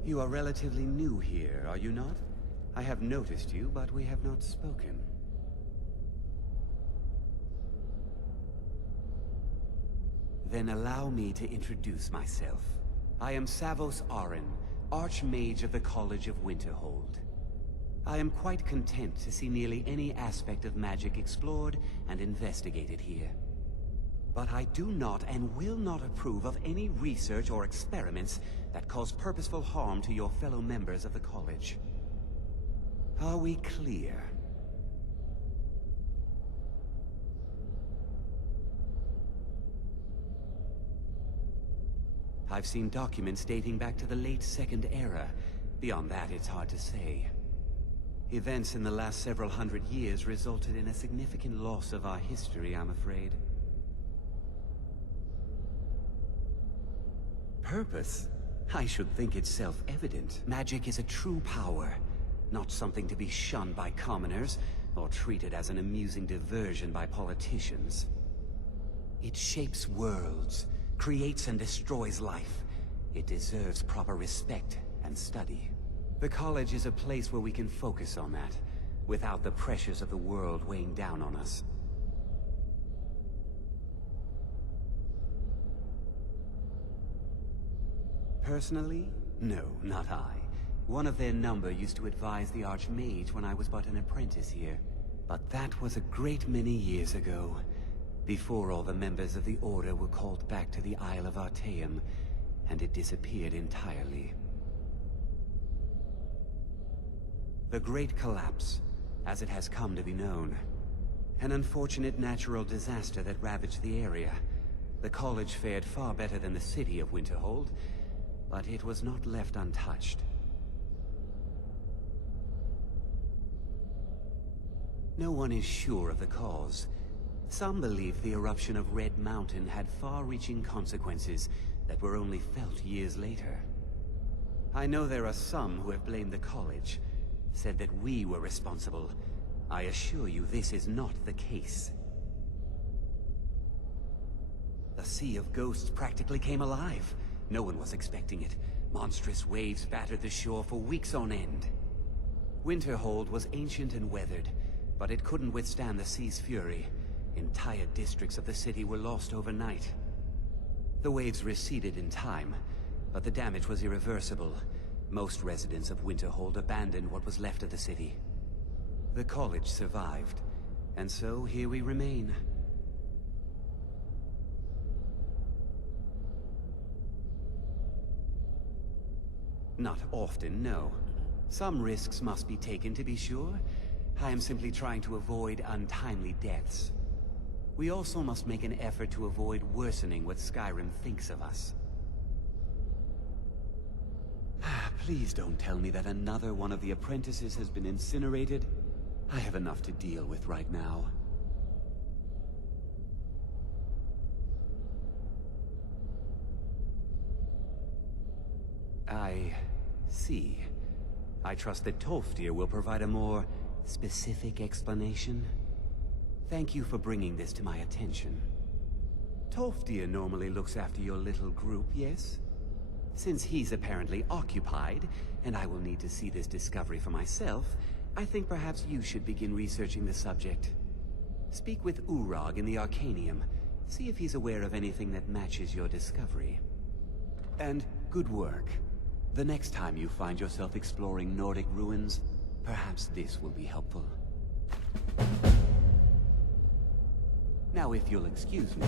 You are relatively new here, are you not? I have noticed you, but we have not spoken. Then allow me to introduce myself. I am Savos Arin, Archmage of the College of Winterhold. I am quite content to see nearly any aspect of magic explored and investigated here. But I do not and will not approve of any research or experiments that cause purposeful harm to your fellow members of the college. Are we clear? I've seen documents dating back to the late Second Era. Beyond that, it's hard to say. Events in the last several hundred years resulted in a significant loss of our history, I'm afraid. Purpose? I should think it's self-evident. Magic is a true power, not something to be shunned by commoners, or treated as an amusing diversion by politicians. It shapes worlds, creates and destroys life. It deserves proper respect and study. The college is a place where we can focus on that, without the pressures of the world weighing down on us. Personally? No, not I. One of their number used to advise the Archmage when I was but an apprentice here. But that was a great many years ago, before all the members of the Order were called back to the Isle of Artaeum, and it disappeared entirely. The Great Collapse, as it has come to be known. An unfortunate natural disaster that ravaged the area. The college fared far better than the city of Winterhold, but it was not left untouched. No one is sure of the cause. Some believe the eruption of Red Mountain had far-reaching consequences that were only felt years later. I know there are some who have blamed the college, said that we were responsible. I assure you this is not the case. The Sea of Ghosts practically came alive. No one was expecting it. Monstrous waves battered the shore for weeks on end. Winterhold was ancient and weathered, but it couldn't withstand the sea's fury. Entire districts of the city were lost overnight. The waves receded in time, but the damage was irreversible. Most residents of Winterhold abandoned what was left of the city. The college survived, and so here we remain. Not often, no. Some risks must be taken, to be sure. I am simply trying to avoid untimely deaths. We also must make an effort to avoid worsening what Skyrim thinks of us. Please don't tell me that another one of the apprentices has been incinerated. I have enough to deal with right now. I see. I trust that Tolfdir will provide a more specific explanation. Thank you for bringing this to my attention. Tolfdir normally looks after your little group, yes? Since he's apparently occupied, and I will need to see this discovery for myself, I think perhaps you should begin researching the subject. Speak with Urag in the Arcanium. See if he's aware of anything that matches your discovery. And good work. The next time you find yourself exploring Nordic ruins, perhaps this will be helpful. Now, if you'll excuse me,